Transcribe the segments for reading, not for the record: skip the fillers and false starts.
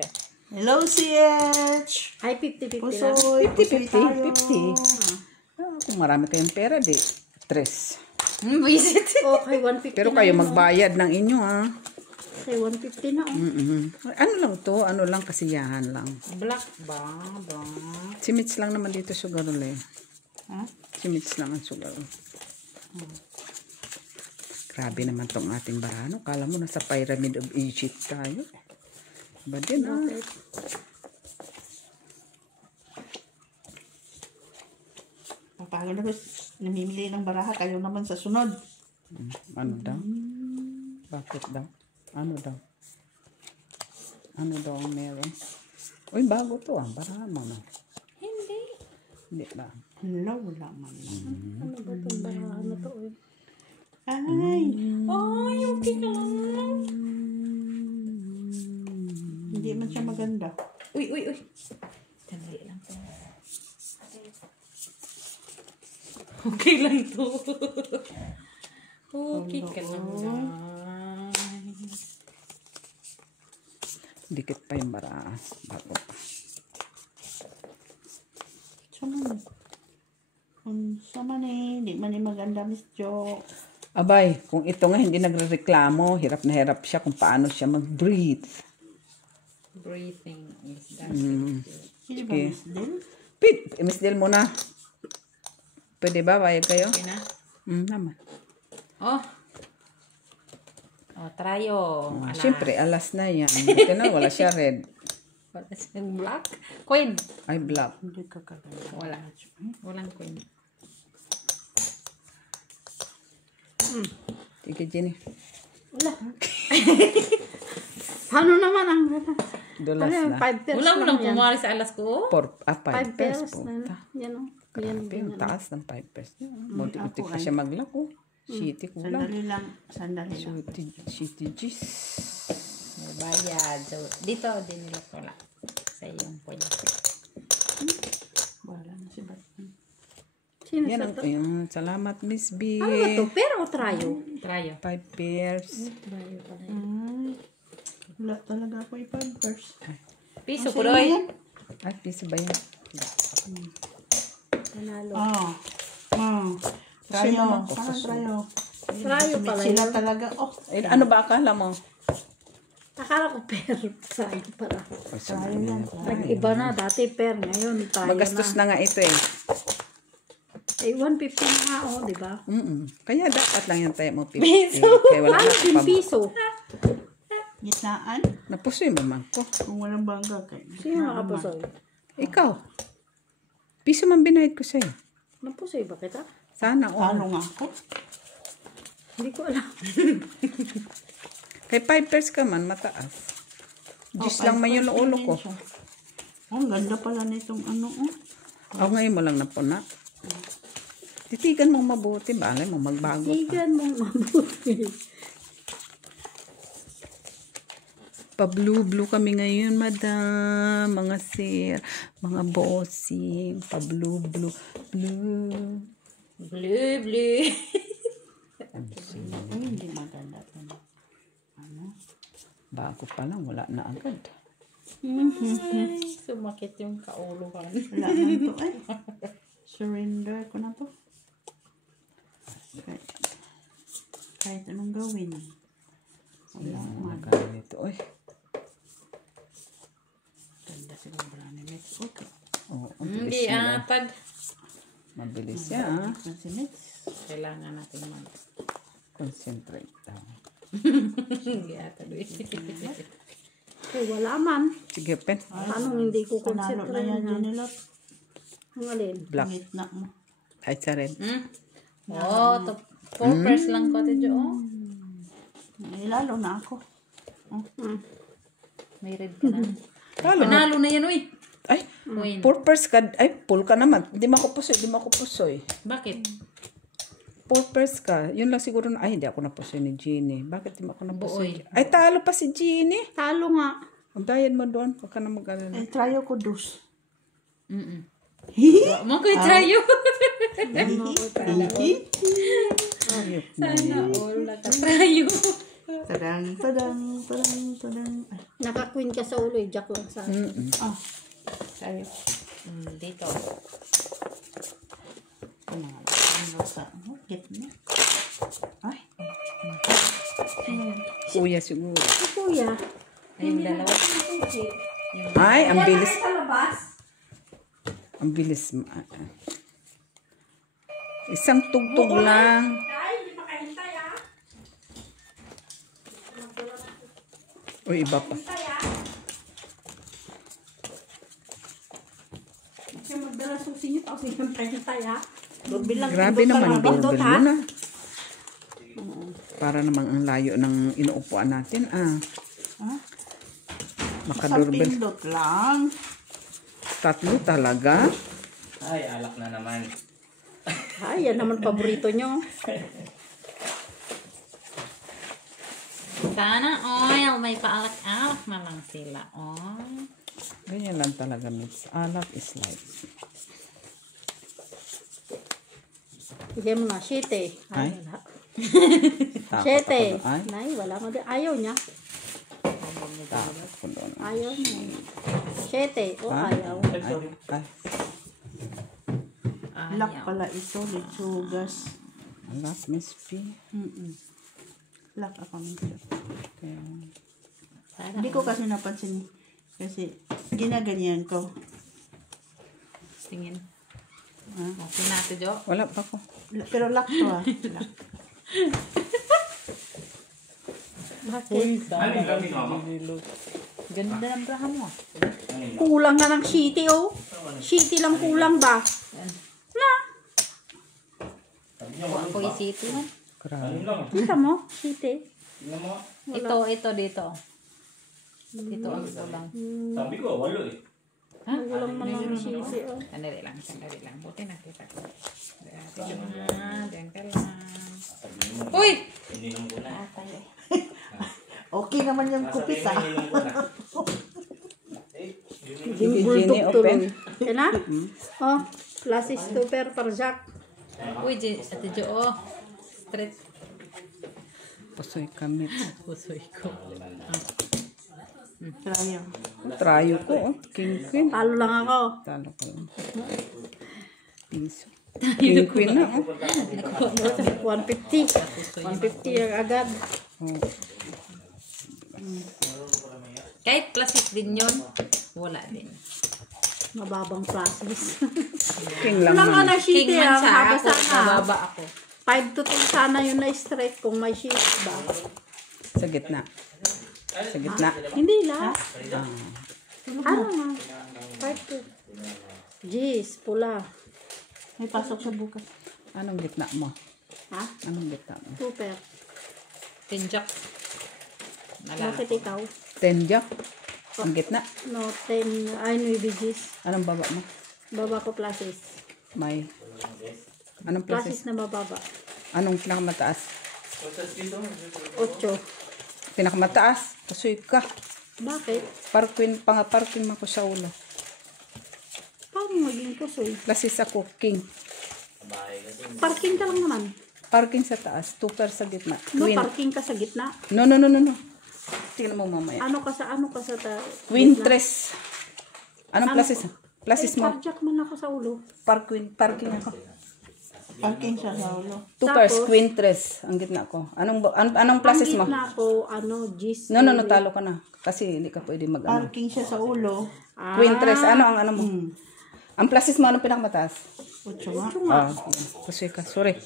Okay. Hello, CH! Ay, 50-50 lang. Pusoy, 50-50. Kung marami kayong pera, di 3. Visit. Okay, 150 Pero na kayo yun, magbayad ng inyo, ha? Okay, 150 na, Ano lang to? Ano lang, kasiyahan lang. Black ba? Black. Si Mitch lang naman dito sugarol eh. Ha? Si Mitch lang ang sugarol. Grabe naman tong ating barano. Kala mo nasa Pyramid of Egypt tayo. Ba din, ah? Paano na namimili ng baraha? Kayo naman sa sunod. Ano daw? Bakit daw? Ano daw? Ano daw ang meron? Uy, bago to, ah. Barano na. Hindi. Hindi ba? Hello, wala man. Ano ba itong barahan na to? Ay! Ay, okay ka lang. Hindi man siya maganda. Uy. Dali lang to. Okay lang to. Okay ka lang, guys. Dikit pa yung bara. Bago pa. Sama ni, hindi man ni maganda, Miss Jo. Abay, kung ito nga hindi nagrereklamo, hirap na hirap siya kung paano siya mag-breathe. Breathing is that. Hindi ba, Miss Del? Miss Del muna. Pwede ba? Bayag kayo? Okay na? Naman. Oh, trayo. Siyempre, alas na yan. Buti na, wala siya red. Wala siyang black. Coin. Ay, black. Hindi ka kaganda. Wala. Walang coin. Sige, Jenny. Wala. Paano naman ang Dulas na. 5 pairs Wala mo lang lang yan. pumari sa alas ko? 5 5 pairs pairs po. na. Yan o. Grabe, ang taas ng 5 pairs. Muntik-muntik pa siya maglako. Shitty ko lang. Sandali lang. Shitty G's. May bayad. So, dito, din nila wala. Sa iyong point. Wala na si Batman. Sino Yan sa ang, to? ayun, salamat, Miss B. Ano ba to? Pero o trayo? Trayo. 5 pairs. Trayo pala yun. Wala talaga ako ipag-first. Piso ko doy. Ay, piso ba yan? Panalo. Trayo. Parang trayo. Trayo pala Sila yun. talaga. Oh, Eh, ano ba akala mo? Akala ko pero trayo pala. trayo yan. Nag-iba na. Dati per. Ngayon trayo Magastos na. na nga ito eh. Eh, 150 na nga o, di ba? Kaya dapat lang yung tayo mo 50. Piso. Kaya wala Ano na yung pa. piso? Gitnaan. Napusoy mo man ko. Kung walang bangga kayo. Sino nakapusoy? Ikaw. Piso man binayad ko sa'yo. Napusoy ba kita? Sana Ano all. nga ako? Hindi ko alam. Kay 5 pairs ka man, mataas. Diyos lang man yung ulo ko. Ang ganda pala nitong ano. Ako ngayon mo lang napuna. Titigan mong mabuti. Balay mo, magbago pa. Tigan mong mabuti. Pa-blue-blue kami ngayon, madam. Mga sir, mga bossing. Pa-blue-blue. Blue. Blue, blue. Ay, hindi maganda ito. Ano? Bago pa lang, wala na agad. Ay, sumakit yung kauluhan. Wala na ito ay. Surrender ko na to. Kahit anong gawin. Wala man. Magkano ito, oy. Ganda silang brand ni Mitch. Okay. Oh, Hindi, pag mabilis yan, ha? Si Mitch. kailangan natin Concentrate daw. Hindi ata doon. Eh, wala man. Sige, pen. Paano hindi ko Panalo na yan, Janilot. Ang alin? Black. Gitna mo. Ay, sa red. Oh, 4 pairs lang ko ito dyan. Lalo na ako. May red ka na. Lalo na. Panalo na yan, uy. Ay, Win. 4 pairs ka. Ay, full ka naman. Di makupusoy. Bakit? 4 pairs ka. Yun lang siguro na, ay, hindi ako napusoy ni Jeannie. Bakit di mo ako napusoy? Buoy. Ay, talo pa si Jeannie. Talo nga. Ang bayad mo doon. Huwag ka na mag-alala. Eh, tryo ko dus. Mo ko'y trayo. Ayop na. Sana all nakatrayo. Tadang, tadang, tadang, tadang. Naka-queen ka sa ulo, jack lang sa akin. Ah, sayo. Dito. Ano sa, get na. Ay. Kuya siguro. Kuya. Ay, yung dalawa. Ay, ang bilis. Sa labas. Ang bilis. Isang tugtog lang. Ay, hindi pa kahintay ah. O iba pa. Kasi magdala susi niyo, tapos hindi pa kahintay ah. Bilang Grabe indot naman ka ang lang, doorbell indot, mo ha? na. Para namang ang layo ng inuupuan natin. Ha? Makadoorbell. Pindot lang. Tatlo talaga. Ay, alak na naman. Ay, yan naman paborito nyo. Sana oil. May paalak-alak na lang sila. Oh. Ganyan lang talaga, Miss. Alak is life. Bigyan mo na, shite. Ay. wala. Takot Shite. ako. Ay, Nay, wala mo din. Ayaw niya. takot ko doon. Ayaw niya. Shite. O Ha? ayaw. Ay, Lock pala ito, litsugas. alak, Miss P. Lock ako minsan. Okay. Hindi ko kasi napansin. Kasi ginaganyan ko. Tingin. Ha? Okay natin, Jo. Wala pa ko. Pero lock to ah. Lock. Bakit? Ano yung gamit mo? Ganda ng braha mo. Kulang na ng shite, oh. Shite lang kulang ba? Wala. Ako isipin mo. Grabe. Kita mo? Shite. Tingnan mo. Ito dito. Dito ang kulang. Sabi ko, walo eh. Ha? Kulang man ng shite, oh. Sandali lang. Buti nakita ko. Diyan ka lang. Sabihin mo. Uy! Ininom ko na. Okay naman yung kupit ah. Ininom ko na. Jenny, Bulldog open. tuloy. Yan na? Oh, plus is super per jack. Uy, Ate Jo, oh. Straight. Pusoy kamit. Pusoy ko. Trayo. Trayo ko, oh. King Queen. Talo lang ako. Talo ko lang. Piso. King Queen na, oh. 150. 150 ang agad. Oh. Kahit plastic din yun, wala din. Mababang classes. King lang Wala nga man. na sheet King eh. man Ang siya haba ako, sana. mababa ako. 5 to 10 sana yun na straight kung may sheet ba. Sa gitna. Sa gitna. Hindi lang. Ah. Ano nga? 5 to. Jeez, pula. May pasok sa bukas. Anong gitna mo? Ha? Anong gitna mo? Super. Tinjak. Bakit ikaw? 10 jack. Ang gitna. No, 10. Ay, 9 Gs. Anong baba mo? Baba ko classes. May. Anong Classes places? na mababa. Anong pinakamataas? 8. Pinakamataas? Pusoy ka. Bakit? Parkwin mo ko sa ulo. Paano maging pusoy? Places ako, king. Parking ka lang naman. Parking sa taas, tuper sa gitna. No, Queen. parking ka sa gitna. No. Tingnan mo mamaya. Ano ka sa Queen gitna? tres. Anong places? Places mo? Carjack man ako sa ulo. Parking ako. Parking sa ulo. Tupers, Tapos, queen tres. Ang gitna ko. Anong places mo? Ang gitna ko, Gs. No, talo ka na. Kasi hindi ka pwede mag ano. Parking siya sa ulo. Queen tres, ano mo? Ang places mo, anong pinakamataas? 8 nga. Ah, pusoy ka. Sorry.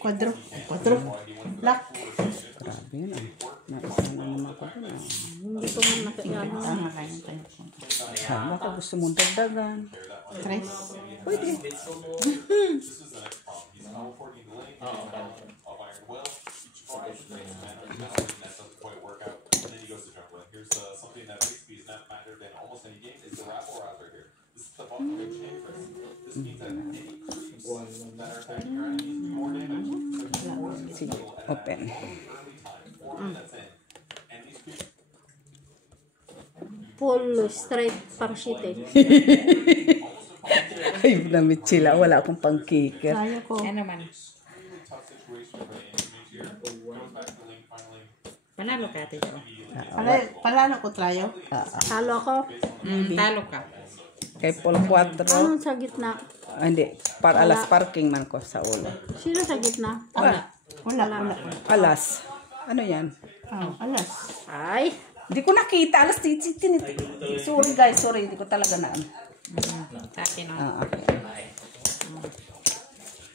Quadro. Lock. Grabe yun ah. Naisa na naman ako dun ah. Hindi ko man nakaiano. Tama kayo tayo. Baka gusto mong dagdagan. Tres. Pwede. Sige, open. Full straight parshite. Ay, namit sila. Wala akong pang-kicker. Tayo ko. Ano man. Panalo ka, Ate Jo. Palalo ko tayo. Talo ako. Talo ka. Kay Paul 4. Ano sa gitna? Hindi. Alas parking man ko sa ulo. Sino sa gitna? Wala. Alas. Ano yan? Alas. Ay. Hindi ko nakita. Alas tititin. Sorry guys. Sorry. Hindi ko talaga na. Sa akin, oh. Okay.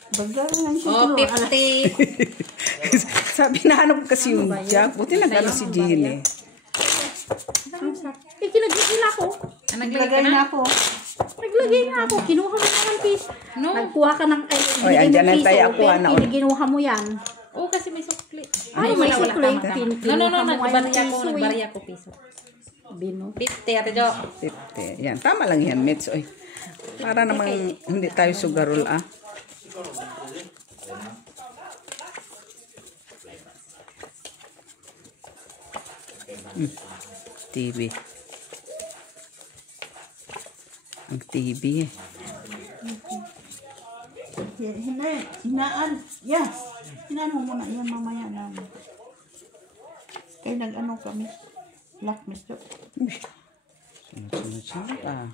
Bagay lang siya. Oh, 50. Sabi na hanap ko kasi yung Jack. Buti nag-ano si Jean eh. Kinagigil ako. Naglagay na ako. Naglagay nga ako. Kinuha mo ng 1 piece. No. Nagkuha ka ng Oy, andyan na tayo. Ako, pero ano? ginuha mo yan. Oo, kasi may sukli. Ay, may sukli. No, nagbarya ko piso. Bino. 50, Ate Jo. 50. Yan. Tama lang yan, Mitch. Oy. Para namang hindi tayo sugarol ah. TV. Ang TV eh. Hinaan. Yes. Hinaan mo muna yan mamaya na. Kaya nag-ano kami. Black Mr. Sunod-sunod ah.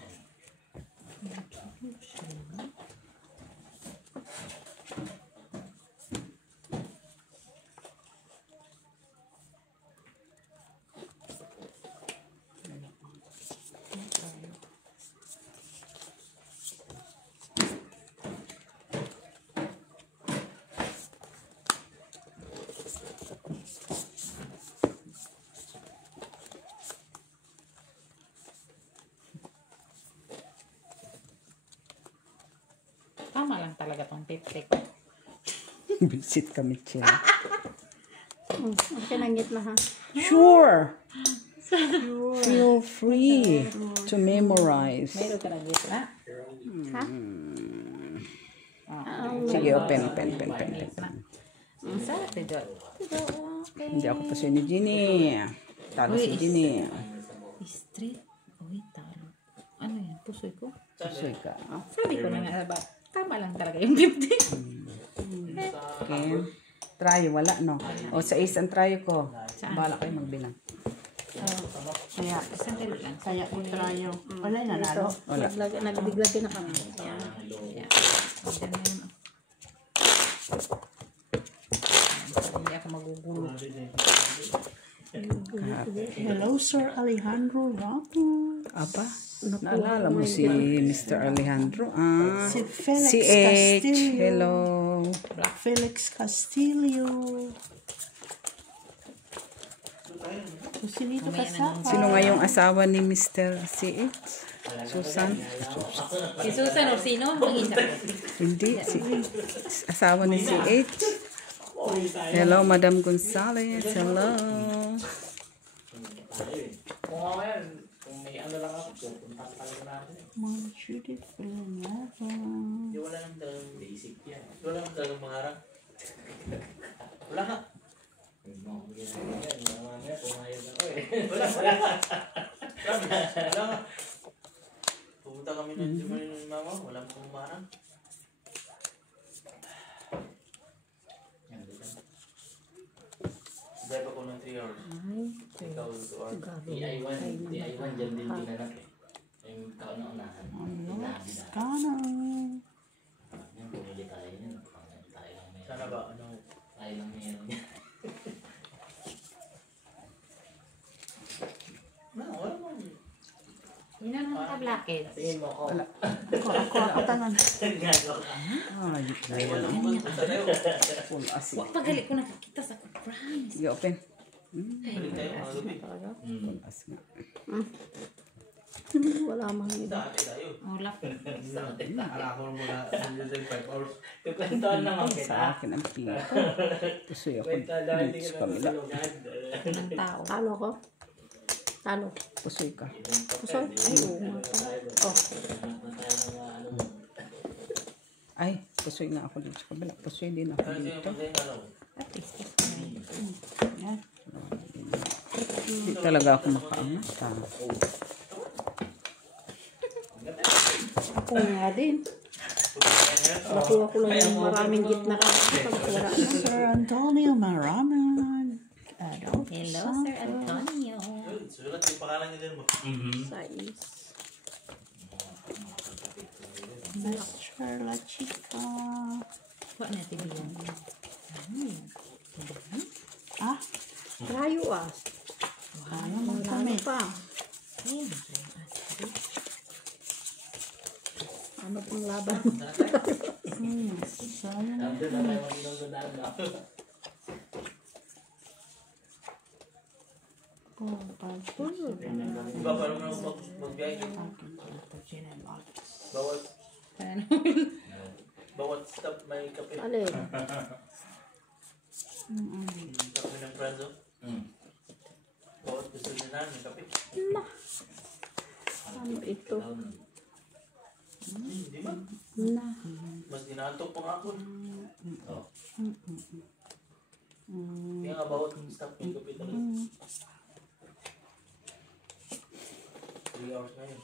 Tama lang talaga tong 50 ko. Visit kami siya. Okay lang gitna ha. Sure. Feel free to memorize. Meron ka na gitna. Ha? Sige, pen. Sa Ate Jo. Okay. Hindi ako pa ni Ginny. Talo si Ginny. Street. Uy, talo. Ano yan? Pusoy ko? Susoy ka. Sabi ko na nga ba? Tama lang talaga yung 50. Okay. Try, wala no. O sa is ang try ko. Bahala kayo magbilang. Kaya, Sandali lang. kaya ko tayo. Wala na nalo. Wala. Nagbiglagay na kami. Yan. Yan. Diyan na yun. Hindi ako magugulo. Hello, Sir Alejandro Rato. Apa? Naalala mo si Mr. Alejandro? Ah, Si Felix si H. Castillo. Hello. Felix Castillo. So, sinito kasama. Sino nga yung asawa ni Mr. CH? Susan? Si Susan o sino? Ang isa. Hindi. Si asawa ni CH. Hello, Madam Gonzales. Hello. Ma'am Judith Villanueva. Wala nang talagang basic yan. Wala nang talagang pangarap. Wala ka. Wala. Pumunta kami ng Jumay ng mama. Walang pangarap. Drive ako ng 3 hours. Ikaw 2 hours. DI1 dyan din pinanap eh. Yung kauna-unahan. Kana. Sana ba? Ano? Tayo lang meron niya. Wala mo. Yun na naman ka-blackhead. Tingin mo ako. Ako tangan. Ah, full asin. Huwag pagali ko nakakita sa surprise. Sige, open. Balik tayo mga gabi. Full asin nga. Wala mang iba. Dati tayo. Wala. Akala ko muna 5 hours. Kwentuhan naman kita. Sa akin ang pinto. Pusoy ako dito sa kamila. Ng tao. Talo ko. Talo. Pusoy ka. Pusoy? Ay, oo nga pala. Oh. Ay, pusoy nga ako dito sa kabila. Pusoy din ako dito. At least. Hindi talaga ako makaangat. Ako nga din. Nakuha ko lang yung maraming gitna ka. Wala na. Sir Antonio Maraman. Hello, Sir Antonio. Sulat yung pangalan niya din mo. Size. Mixture la chica. Wala na tibigan. Ah, Rayo ah. ano man Ano kami. pa? Ano pang laban? Sayang. Nandun na tayo mag-inulunaan na. Oh, pagod. Diba, parang magbiyahe yun. Bawat, Ano? bawat stop may kape. Alin? Kape ng Franzo. Bawat gusto niya na, may kape. Ano ito? Di ba? Na. Mas ginantok pa nga ako. Kaya nga bawat stop may kape talaga. 3 hours na yun.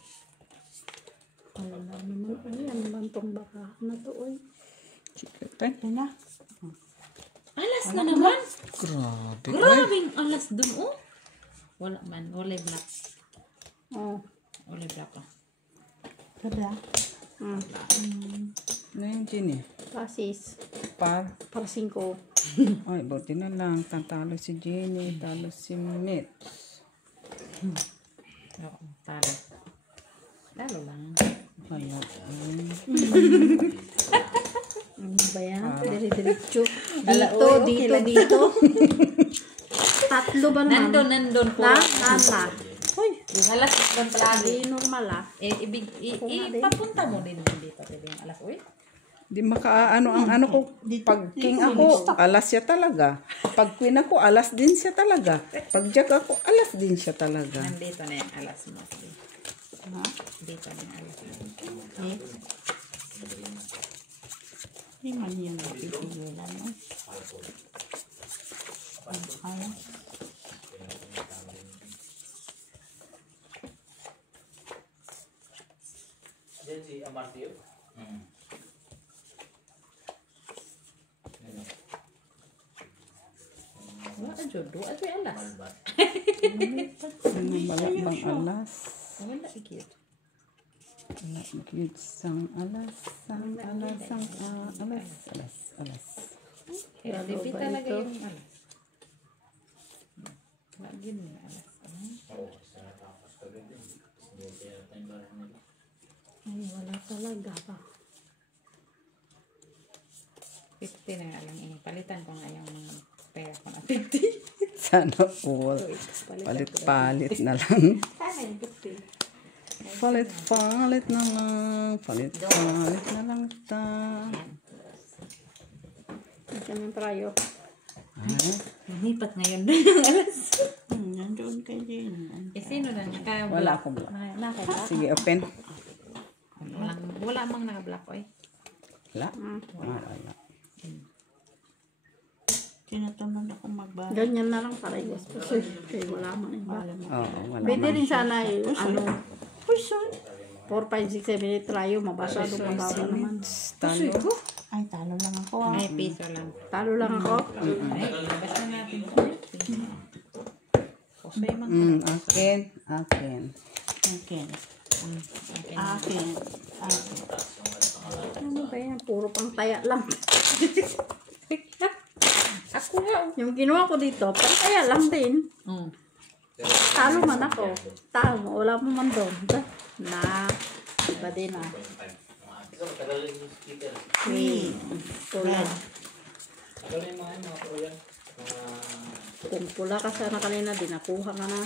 Wala naman. Ano yan naman tong baka na to oy. Chicken. Yan na. Alas na naman. Grabe. Ay, Grabing alas dun, oh. Wala man. Wala black. Oh. Wala black ah. Kada. ano yung Jenny? Pasis. Par. Para 5. Ay, buti na lang. Talo si Jenny, talo si Met. Oo, talo. Talo lang. Wala. Ano ba yan? Dire-diretso. Ala, Dito, oy, okay dito, lang. dito. Tatlo ba naman? Nandun po. Na? Nana. Uy, Yung alas doon palagi. hindi normal ah. Ipapunta mo din dito. Diba yung alas, uy? Di makaano ang ano ko. Pag king ako, alas siya talaga. Pag queen ako, alas din siya talaga. Pag jack ako, alas din siya talaga. Nandito na yung alas mo. Ha? Dito na yung alas mo. Hindi man yan napipigilan. No? Ay. Diyan si Amartyo. Wala, jodo. At may alas. Ano wala bang alas? Wala, ikit. Wala cute sang alas, sang alas, sang alas, alas, alas. Kaya Lalo dibi ba talaga ito? yung alas. Wala din yung alas. Ay, wala talaga pa. 50 na nga lang. Palitan ko nga yung mga pera ko na 50. Sana all. Palit-palit na lang. Sana yung 50. Palit-palit na lang. Palit-palit na lang ta. Ito yung trayo. Nanipat ngayon din yung alas. Nandun ka din. Eh, sino na naka-black? Wala akong black. Naka-black? Sige, open. Wala mang naka-black, oy. Wala. Wala. Tinatunod ako magbalik. Ganyan na lang para yes. Kasi wala man iba. Oo, wala. Pwede rin sana yung ano, Uy, sorry. 4, 5, 6, 7, 8 trayo. Mabasa doon mababa naman. Talo. Ay, talo lang ako. Ay, piso lang. Talo lang ako. Ay, basta natin. Okay, mang. Akin. Akin. Akin. Okay. Akin. Ano ba yan? Puro pang taya lang. Ako nga. Yung ginawa ko dito, pang taya lang din. Talo man ako. Talo. Wala mo man doon. Na. Iba din ah. Ito, matagal yung speaker. Tulad. Tagal yung mga ano, yan. Kung pula ka sana kanina, di nakuha ka na.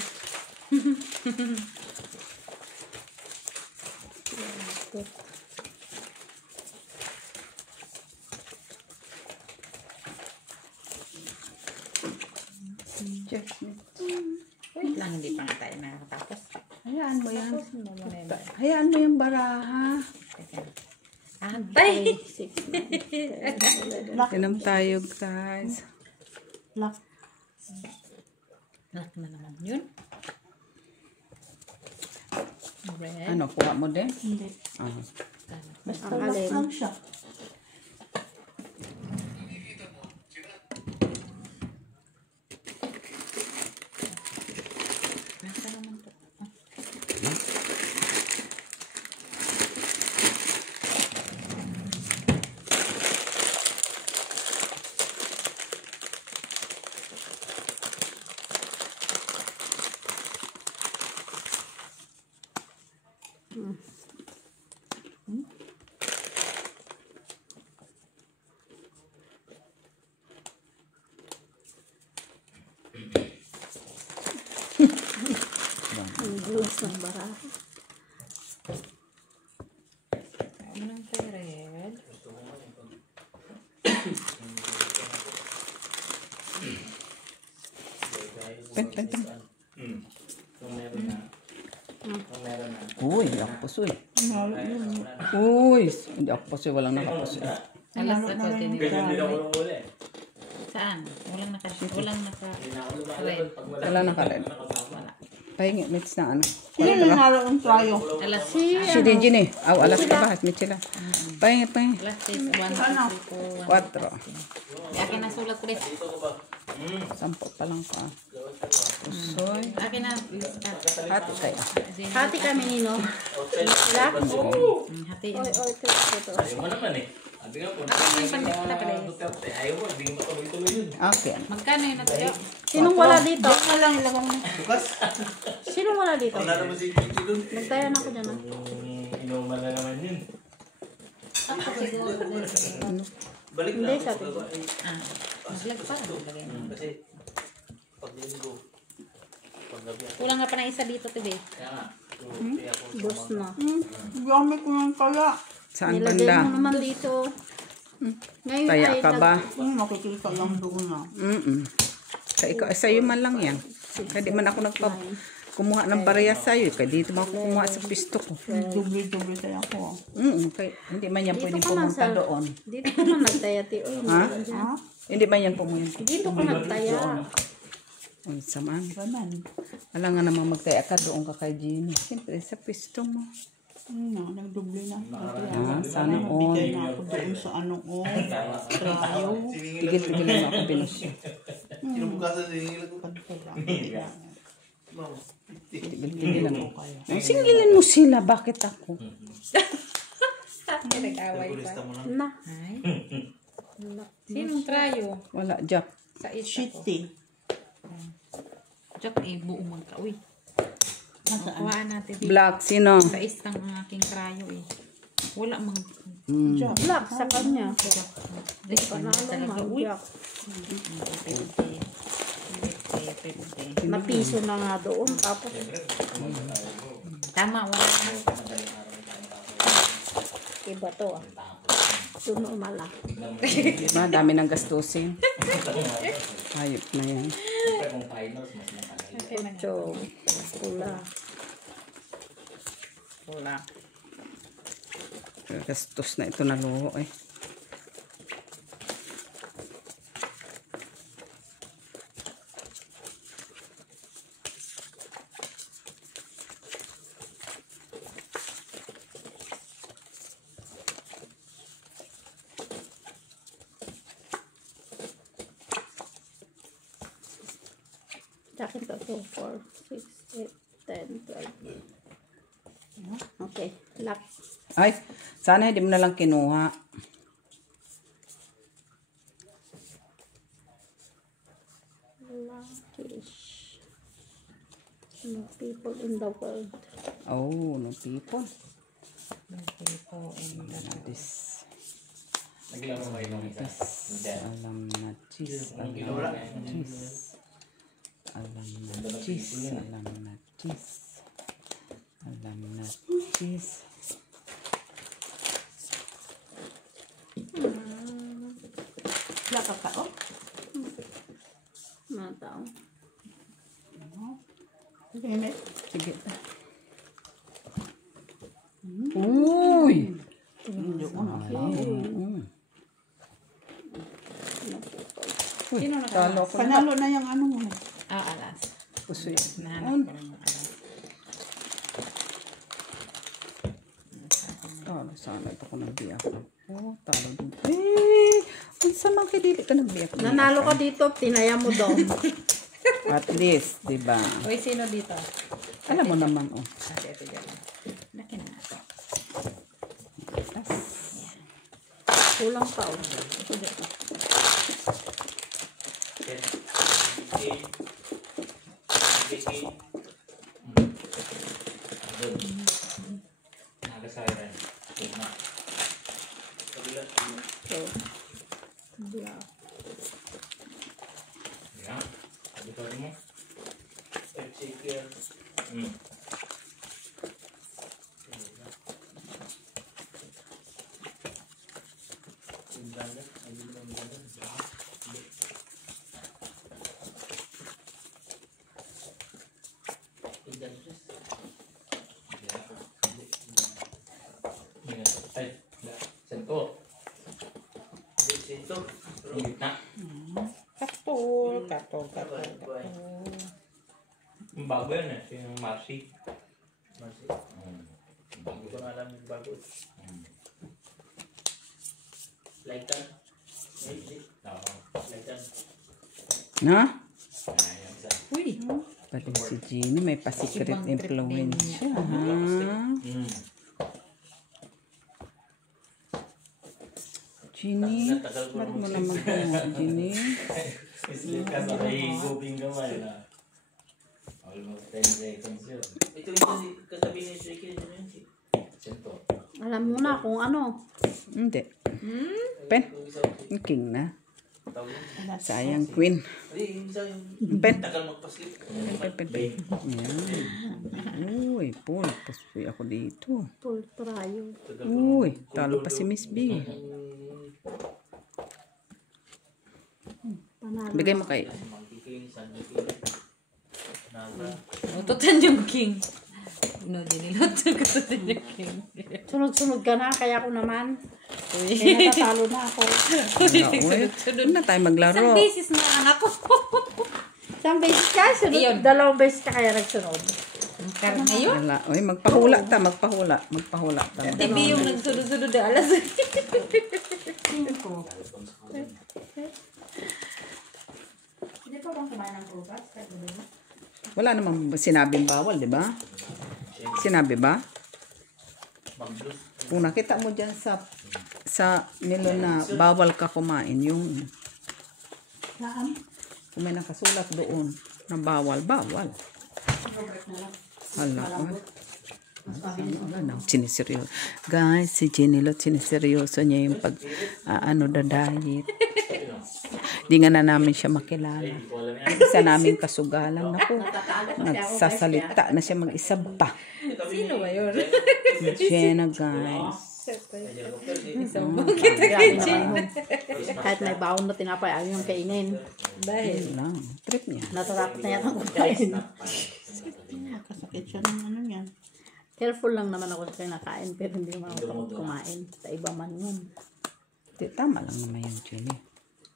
Wait lang, hindi pa nga tayo nakatapos. Hayaan mo yan. Tapos mo muna yun. Hayaan mo yung baraha. Antay! 6, 9, 10, 11. Inom tayo, guys. Lock. Lock na naman yun. Red. Ano, kuha mo din? Hindi. Basta Ang lock alin. lang siya. Ang gulos ng baraha. Ano nang red? Pen. Kung meron na. Kung meron na. Uy, hindi ako pusoy. Nalo yun. Uy, hindi ako pusoy. Walang nakapusoy. Alas ako Ganyan din ako tinitawag. nung uli. Saan? Walang naka. Hindi na ako lumalaban pag Wala nakared. Wala. Pahingi, mitts na ano. Sino nanalo ang trayo? Alas Si, Si Regine eh. Aw, alas ka ba? Mit sila. Pahingi. Alas 6, 1, 2, 3, 4, 1. 4. Akin na sulat ko rin. Sampo pa lang ka. Pusoy. Akin na lista. Hati kaya. hati kami nino. Sila? Hatiin. Oy, ito. Ayaw mo naman eh. Sabi nga po. Ako may pandikta pala eh. Duterte, ayaw mo. Hindi mo tuloy-tuloy yun. Okay. Magkano yung natayo? Sinong wala dito? Doon na lang ilagay mo. Sinong wala dito? Wala naman si Titi dun. Nagtayan ako dyan. Inuman na naman yun. Ako siguro. Balik Hindi, na. sabi ko. Mag-vlog pa. Maglagay mo. Kasi pag linggo, pag gabi ako. Kulang nga pa ng isa dito, tibi. Kaya nga. Kaya ako Dos na. Gamit ko ng kaya. Saan Nilagay banda? mo naman dito. Ngayon Taya ay ka ba? Makikita lang doon na. Sa ikaw, sa'yo man lang yan. Kaya di man ako kumuha ng barya sa'yo. Kaya dito man ako kumuha sa pisto ko. Doble-doble tayo ako. Kaya hindi man yan Dito pwede ka man pumunta sa- doon. Dito ka man nagtaya, ti. Oy, Ha? Ha? Hindi man yan pumunta. dito ka nagtaya. Uy, samaan. Gaman. Wala nga namang magtaya ka doon ka kay Jenny. Siyempre, sa pisto mo. Nagdoble na. Sana all. Bigay na ako doon sa ano ko. Trayo. Tigil-tigil mo ako binusyo. Tigil-tigil lang ako. Singilan mo sila. Bakit ako? Nag-away pa. Na. Ay. Sinong trayo? Wala, Jack. Sa isa ko. Shitty. Diyak eh, buong magka-uy. Kuhaan natin dito. Black, sino? Sa isang ang aking trayo eh. Wala mang... Black sa kanya. Di Panalo talaga. man. Uy. Jack. 50. Na piso na nga doon. Tapos, Tama, wala na. iba to ah. Tuno mala. Diba? Dami ng gastusin. Hayop na yan. kung finals, mas matagal. Ocho. Pula. Wala. Gastos na ito na luho eh. Akin to. 2, 4, 6, 8, 10, 12. Okay. Lock. Ay, sana hindi mo na lang kinuha. Luckish. No people in the world. Oh, no people. People in the... This. Naglaro kayo ng isa. Alam na cheese. Alam na cheese. Alam na cheese. Alam na cheese. Alam na cheese. Wala ka ka, oh. Mga tao. Sige, Sige. Uy! hindi ko na. Uy, Sino talo ako na. Panalo na yung ano mo. alas. Puso yun. Nahanap ko lang yung alas. Talo, sana ito ko nagbiyak. Oh, talo din. Eh, kung sa mga kidili ka nagbiyak. Nanalo ka dito, tinaya mo doon. At least, di ba? Uy, sino dito? Alam mo naman, oh. Ate, ito dyan. Laki na ito. Kulang pa oh. So, black. Ya. Ada kau ni. Chicken. Sentuh. Sentuh. Nah. Katul. Bagus nih, yang Marsi. Bagus pengalaman bagus. Laitan. Laitan. Na? Uy. Pati si Gina may pa-secret influence. Gini, ba't mo naman kaya, Gini? Islikas na may gubing gamay na. Almost 10 seconds yun. Ito yung katabi ni Shiki yun. Sento. Alam mo na kung ano. Hindi. Pen. Yung king na. Sayang queen. Pen. Tagal magpaslip. Pen. Yan. Uy, Paul. Paspoy ako dito. Full trial. Uy, talo pa si Miss B. Panalo. Bigay mo kay... Ututan yung king. No, dinilot ko yung king. Sunod-sunod ka na, kaya ako naman. Kaya natatalo na ako. Uy, huwag na tayo maglaro. Isang beses na ang ako. Isang beses ka, sunod. Ayun. Dalawang beses ka kaya nagsunod. Ang kar ngayon. Wala. Uy, magpahula ta. Magpahula. TV yung nagsunod-sunod na alas. Hindi pa bang kumain ng prutas? Wala namang sinabing bawal, di ba? Sinabi ba? Kung nakita mo dyan sa milo na bawal ka kumain, yung Saan? kung may nakasulat doon na bawal. Hala. Wala. Siniseryoso. Guys, si Jenilot, siniseryoso niya yung diet. Di nga na namin siya makilala. Isa namin kasugalan. Naku, nagsasalita na siya mag-isa pa. Sino ba yun? Jenna, guys. Kahit may baon na tinapay, ayaw yung kainin. Dahil. Yun lang. Trip niya. Natatakot na yata kumain. Kasakit siya ng ano yan. Careful lang naman ako sa kinakain, pero hindi naman ako takot kumain. Sa iba man yun. Tama lang naman yung Jenny.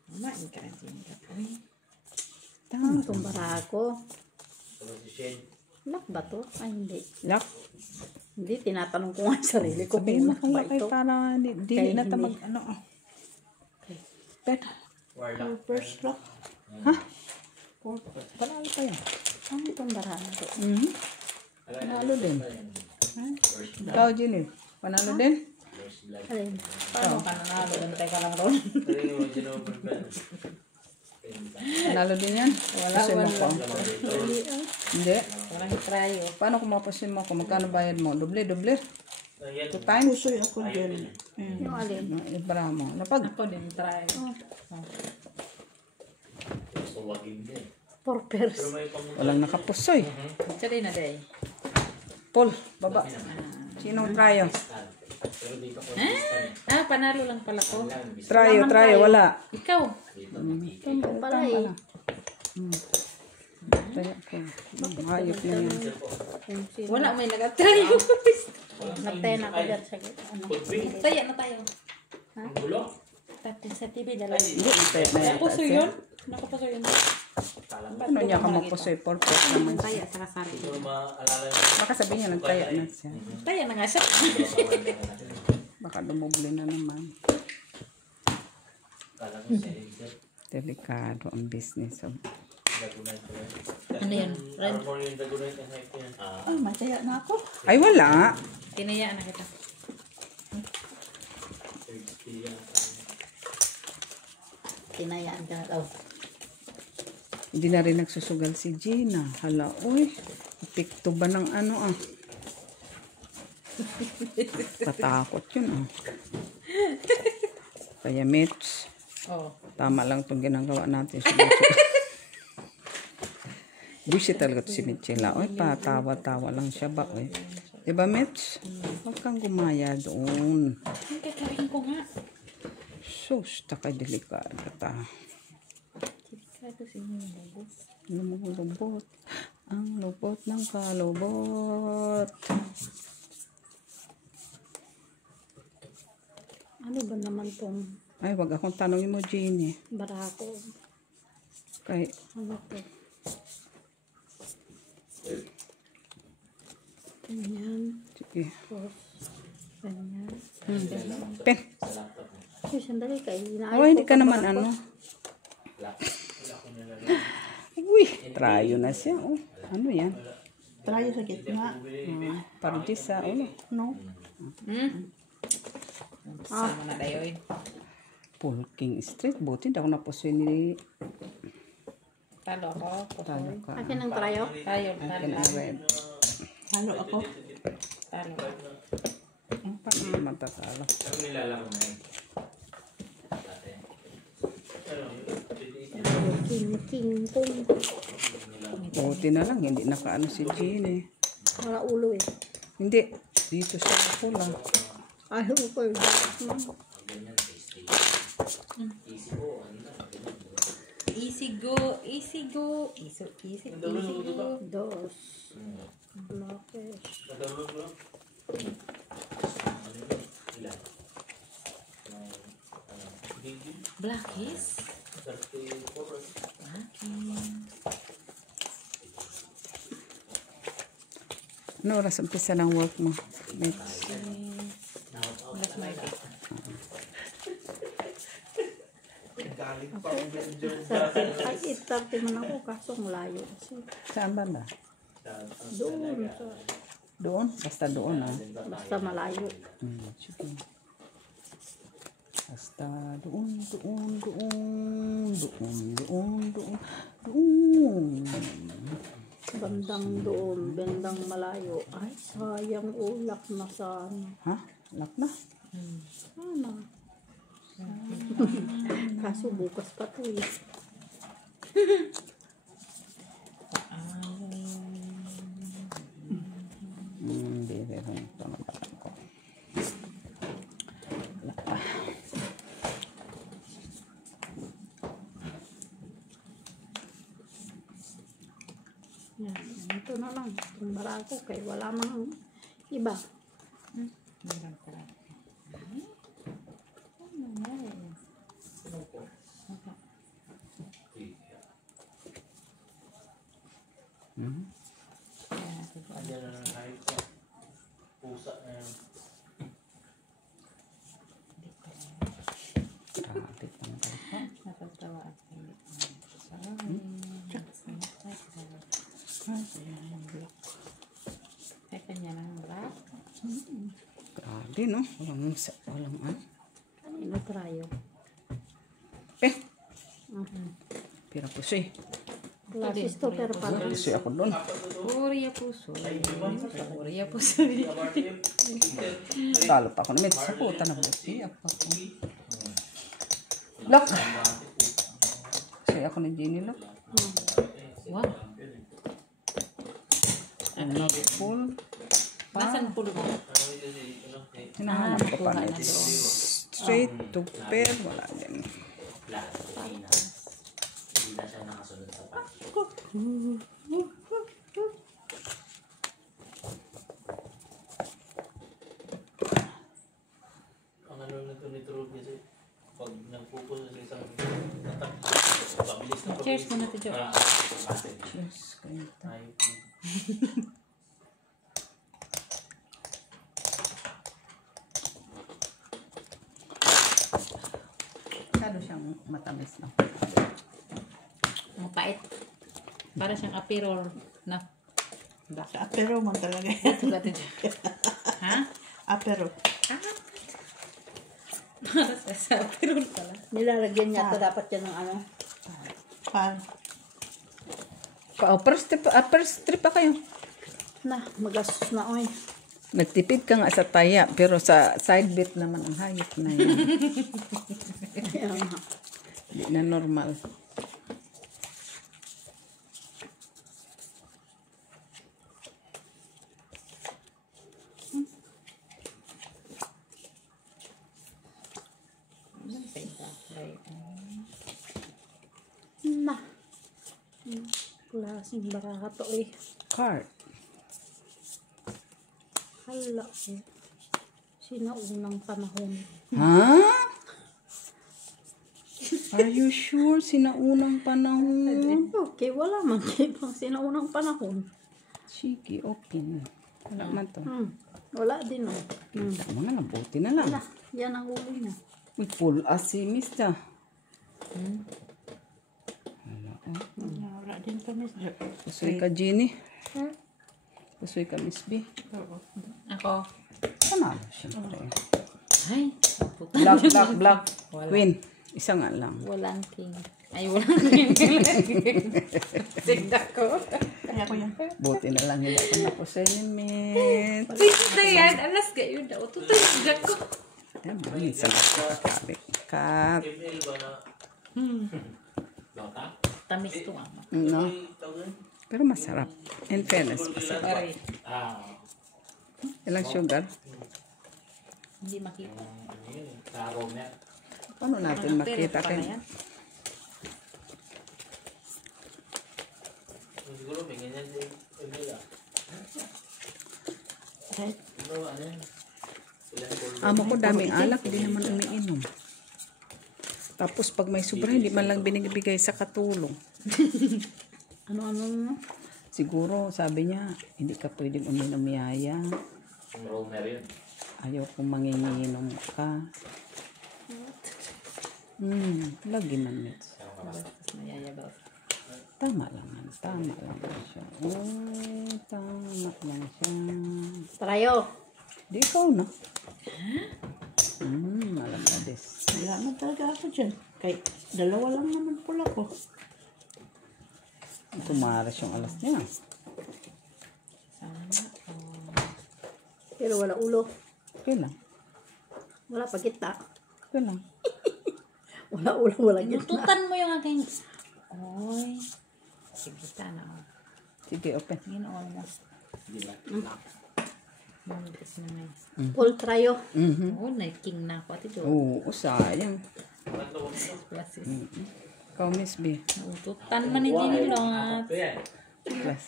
Kumain ka rin siya. Ano itong barako? Lock ba to? Ay, hindi. Lock. Hindi, tinatanong ko nga yung sarili ko. Sabihin mo kung kaya ba kay ito. para di Kaya na hindi. tamag ano. Bet. First lock. Ha? Panalo pa yan. Ano itong barako? Panalo din. Ikaw, Jenny. Panalo din? Alin? Paano ka nanalo? Bantay ka lang ron. Panalo din yan? Pasin mo ko. Hindi. Walang trayo. Paano kung mapasin mo ako? Magkano bayad mo? Doble? 2 times? Pusoy ako dyan. Yung alin? Ibra mo. Napag. Ako din trayo. For pairs. Walang nakapusoy. Sali na day. Paul, baba. Sinong tryo? Panalo lang pala ko. Tryo. Wala. Ikaw. Ito pala eh. Tryo ko. Hayop na yan. Wala may nag-trayo. Nagtena ko dyan sa ano. Taya na tayo. Gulo? Tapos sa TV dalawa. Hindi, tayo na yata Nakapuso siya. yun? Nakapuso yun. Ano niya ka mapusoy? Purpose naman siya. Taya sa kasari. Ito maalala Baka sabihin niya, nagtaya na siya. Taya na nga siya. Baka dumubli na naman. Kala ko siya exit. Delikado ang business. So, Ano yan? Armor yung dagunay ka hype yan. Ay, mataya na ako. ay, wala. Tinaya na kita. Tinayaan ka na daw. Hindi na rin nagsusugal si Gina. Hala, uy. Epekto ba ng ano ah? Katakot yun ah. Kaya Mitch, Oh. tama lang itong ginagawa natin. Busi talaga ito si Mitchela. Oy, patawa-tawa lang siya ba? Oy. Diba, Mitch? Huwag kang gumaya doon. Ang kakain ko nga. Sus, takay delikado ta. Delikado si Nino. Lumulubot. Ang lubot ng kalubot. Ano ba naman tong Ay, wag akong tanongin mo, Jeannie. barako? Kay, Ano to? Ganyan. sige. Tapos, ganyan. Pen. Uy, sandali kayo. Oh, hindi ka naman ano. Uy, trayo na siya. Oh, ano yan? Tayo sa gitna. Pardi sa ulo. No? Sama na dayoy. Pulking Street. Buti, hindi ako napusoy ni Talo ako. Tayo ka. Akin ang trayo. Tayo. Akin ang red. Halo ako. Talo. Paano naman tatalo? Ang nilalaro na yun. King, kung. Buti na lang, hindi nakaano si Jeannie. Wala ulo eh. Hindi, dito sa pula. Ayaw ko eh. Easy go. Easy go. Easy go. Dos. Blockers. Blackies. Ano oras umpisa ng work mo? Mitch? That's my day. Ay, 8:30 man ako kaso malayo. Kasi Saan ba na? doon sa, Doon? Basta doon ah. basta malayo. Sige. Basta doon. Bandang doon, bandang malayo. Ay, sayang ulak na sana. Ha? Lak na? Sana. Kaso bukas pa to eh. Bebe rin ito na baka ko. Lak pa. Yan, ito na lang. Itong barako kay wala mang iba. Ayan na ng kahit ko. Pusa na yan. Traffic ng baka. Natatawa ako. Ay, kanya lang black. Grabe no? Walang ano. Ano trayo? Pira po siya. Glasses to pero parang Pusoy ako doon. Korea puso. Korea puso. Talo pa ako namin. Sa puta na buti. Lock! Kasi ako ni Jenny lock. Wow. Una full. Nasaan pulo mo? Hinahanap ko pa nito. Straight to pair. Wala din. Hindi na siya nakasunod sa pati. Ang ano na ito ni Turog kasi pag nagpupul sa isang tatak, pabilis na Cheers muna to, Jo. Cheers. Kayo. Ayop. Kado siyang matamis na. Ang pait. Para siyang apirol na. Sa apero man talaga. Sugat ito. Ha? Apero. Para sa apirol pala. nilalagyan niya ito dapat yan ng ano. Pan. Upper strip pa kayo. Na, magastos na oy. Nagtipid ka nga sa taya, pero sa side bit naman ang hayop na yan. Kaya nga. Hindi na normal. Na. Klaseng baraka to eh. Cart. Hala eh. Sinaunang panahon. Ha? Are you sure? Sinaunang panahon? Okay, wala man. Ibang sinaunang panahon. Sige, okay na. Wala man to. Wala din oh. Kita mo na lang, buti na lang. Wala. Yan ang huli na. Uy, full as si Mr. Wala din kami. Pusoy ka, Jenny. Pusoy ka, Miss B. Ako. Panalo, syempre. Ay, Black, black, black. Queen. Isa nga lang. walang king. Ay, walang king. Sigda ko. Kaya ko yan. Buti na lang hindi ako napusin ni Miss. Sigda yan. Alas kayo daw. Tutugda ko. Ayan, minsan ako kakabit. Kat. Tamis to ah. No? Pero masarap. In fairness, masarap. Pare. Ilang sugar? Hindi makita. Paano natin makita kayo? Siguro may ganyan din. Amo ko daming alak, hindi naman umiinom. Tapos pag may sobra, hindi man lang binibigay sa katulong. Ano-ano. Siguro, sabi niya, hindi ka pwedeng uminom yaya. Ang roamer yun. Ayaw kong manginginom ka. Lagi man nito. Mayayabaw. Tama lang yan. Tama lang siya. Tama lang siya. Trayo. Di ikaw na. Alam na des. Wala na talaga ako dyan. Kahit dalawa lang naman pula ko. Tumaras yung alas niya. Pero wala ulo. Okay lang. Wala pagkita. Okay lang. Wala ulo, wala gitna. Inututan mo yung aking... Oy. Sige, sana. Sige, open. Ginoon mo. Manipis na may. Full trayo. Oo, na-king na ako. Ate Jo. Oo, sayang. Plasis. Ikaw, Miss B. Ututan man ni Jenny Lot. Ito yan. Plus.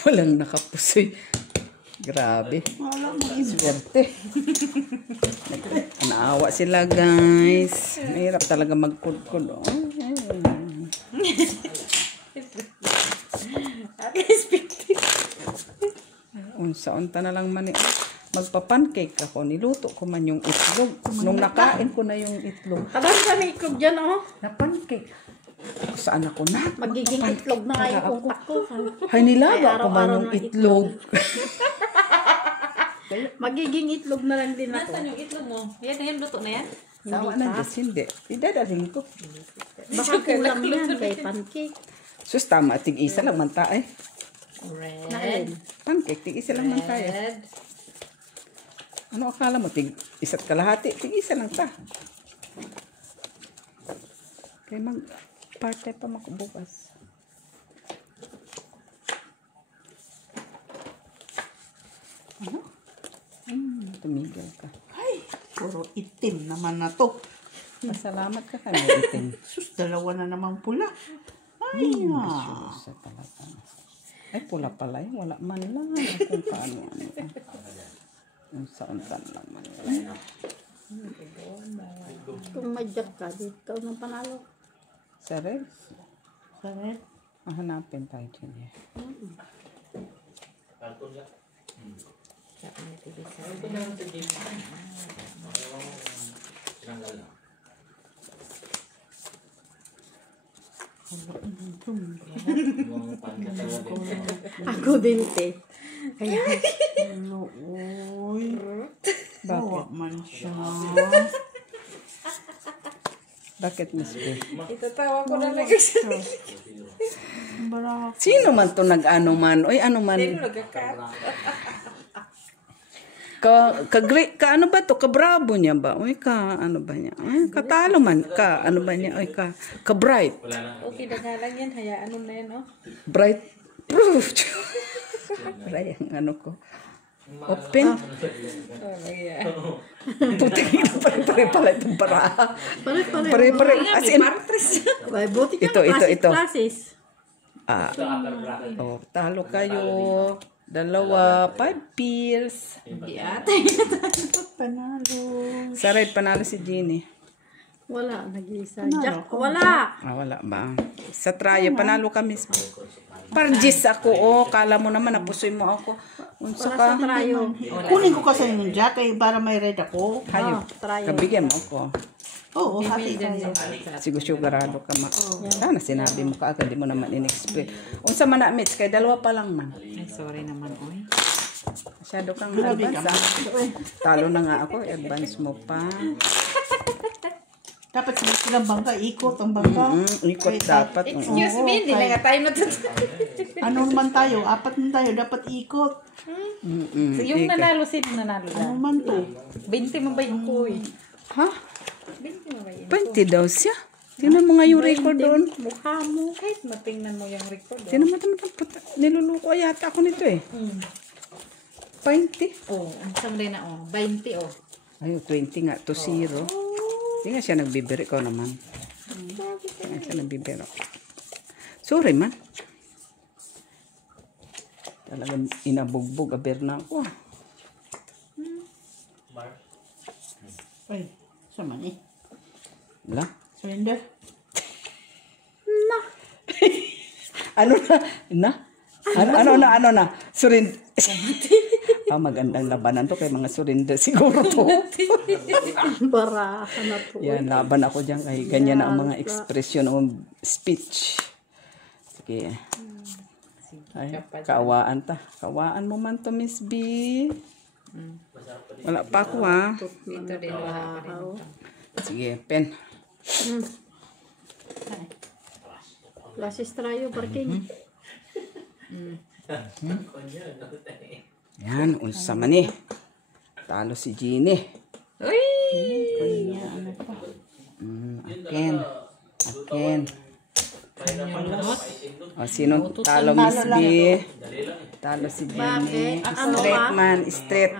Walang nakapusoy. Grabe. Wala mo iba. Swerte. Naawa sila, guys. Mahirap talaga magkudkod. Oh. At least 50. Unsa-unta na lang man. Magpa-pancake ako. Niluto ko man yung itlog. Nung nakain ko na yung itlog. Kadang ka may iklog dyan, oh. Na-pancake. Saan ako na? Magiging itlog na nga yung utak ko. Hay, nilaga ko man araw-araw yung na itlog. Magiging itlog na lang din ako. Nasaan yung itlog mo? Yan na yan, luto na yan. Sawa na Diyos, hindi. Idadaling ko. Baka kulang yan kay pancake. Sus, tama. Tig-isa lang man tayo. Red. Pancake, tig-isa lang man tayo. Red. Ano akala mo? Tig-isa't kalahati. Tig-isa lang ta. Kaya mag-part-time pa makubukas. Ano? Tumigil ka. Ay, puro itim naman na to. Masalamat ka kami itin. Sus, dalawa na naman pula. Ay, Sa talaga. Ay, pula pala yun. Wala man lang. Kung paano. Yung saan-saan lang man. Kung madyak ka, dito ng panalo. Sa red, Saret. hanapin tayo dyan. Karton lang. Tinanggal lang. Yung panda talaga. Ako din, te. Hello, oy. Bawa man siya. Bakit, Miss B? Itatawa ko na lang. baraha. Sino man to nag-ano man? Oy, ano man? Ka ano ba to? Ka-bravo niya ba? Oy, ano ba niya? Ay, katalo man. Ano ba niya? Oy, ka-bright. Okay, lang yan. Hayaan mo na yan, oh. Bright proof. Wala yung ano ko. Open. Puti na pare pala itong baraha. Pare. As in, Ay, buti ka ito. classes. Talo kayo. 2, 5 pills. Hindi ate. Panalo. Sa red, panalo si Jeannie. Wala, nag-iisa. Jack, wala. Wala ba? Sa tryo, panalo kami. Parjis ako, kala mo naman, napusoy mo ako. Unsa Wala ka? sa trayo. Kunin ko kasi yung jack para may red ako. Hayo, Trayo. kabigyan mo ako. Oo, hati tayo. Siguro sigurado ka ma. Sana sinabi mo ka agad, di mo naman in-explain. Unsa man na, Mitch, kay 2 pa lang man. Ay, sorry naman, oy. Masyado kang Grabe ka. advance. Talo na nga ako, advance mo pa. Dapat silang bangka, ikot ang bangka. Ikot dapat. Excuse me, hindi na nga tayo natutunan. Ano naman tayo? 4 na tayo, dapat ikot. So, yung nanalo, sino nanalo Ano na? man to? 20 mo ba yung kuy? Ha? 20 mo ba yun? 20 daw siya. Tingnan mo nga yung record doon. Mukha mo. Kahit matingnan mo yung record. Tingnan mo puta. Niluluko yata ako nito eh. 20. Oh, ang isang rin na, oh. 20, oh. Ay, 20 nga to 0. Hindi nga siya nagbibiro ko naman. Hindi nga siya nagbibiro. Sorry man. Talagang inabugbog aber na ako. Ay, sama ni. Wala. Surrender. Ano na? Ano na? Surrender. Magandang labanan to kay mga surrender siguro to. Baraha na to. Yan, laban ako dyan kay ganyan na ang mga expression o speech. Sige. Ay, kaawaan ta. Kaawaan mo man to, Miss B. Wala pa ako ha. Ito din, wala pa rin. Sige, pen. Classes trayo, parking. Yan, unsa man eh. Talo si Jeannie. Uy! Aken. O, sinong talo, Miss B? Talo si Jeannie. Straight man, straight.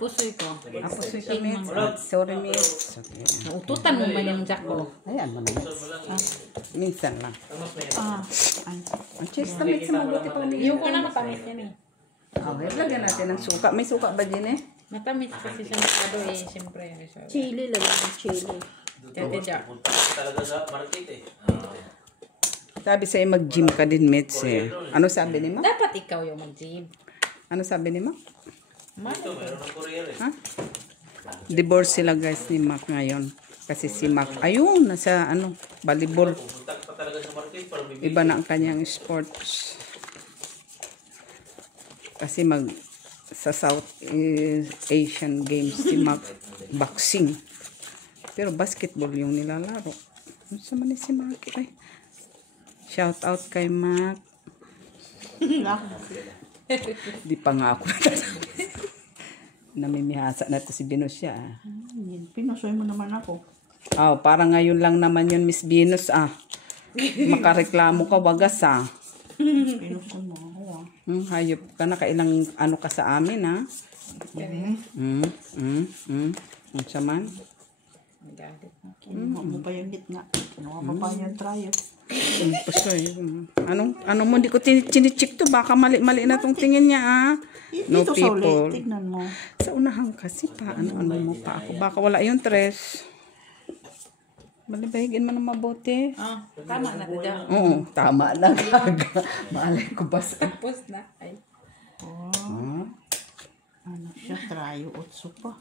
Pusoy ko. Aposoy ka, Miss. Sorry, Miss. Okay. Naututan mo ba yung jack ko? Ayan mo na, Miss. Minsan lang. Ay. Ang cheese na, Miss. Mabuti pa umiinom. Yung ko na matamis yan eh. Okay, lagyan natin ng suka. May suka ba din eh? Matamis kasi siya masyado eh. Siyempre. Chili lang yung chili. Tete jack. Talaga sa market eh. Sabi sa'yo mag-gym ka din, Mitch eh. Ano sabi ni Ma? Dapat ikaw yung mag-gym. Ano sabi ni Ma? Ito, meron ng courier eh. Ha? Divorce sila guys ni Mac ngayon. Kasi si Mac, ayun, nasa ano, volleyball. Pumunta ka pa talaga sa market para bibili. Iba na ang kanyang sports. Kasi sa South Asian Games si Mac boxing. Pero basketball yung nilalaro. Ano sa man si Mac? Ay. Shout out kay Mac. Di pa nga ako namimihasa na to si Venus siya. Pinusoy mo naman ako. Parang ngayon lang naman yun, Miss Venus makareklamo ka, wagas Pinusoy mo ako hayop ka na, kailang ano ka sa amin Unsa man? Kinuha mo pa yung gitna. Kinuha mo pa yung trial. Pusoy. Ano mo, di ko chinichik to. Baka mali na tong tingin niya No Dito sa people. ulit, tignan mo. Sa unahan kasi pa, ano mo pa ako. Baka wala yung tres. Balibahigin mo na mabuti. Tama na dito. Oo, tama na. Maalay ko ba sa... Tapos na. Ay. Ano siya, trayo, utso pa.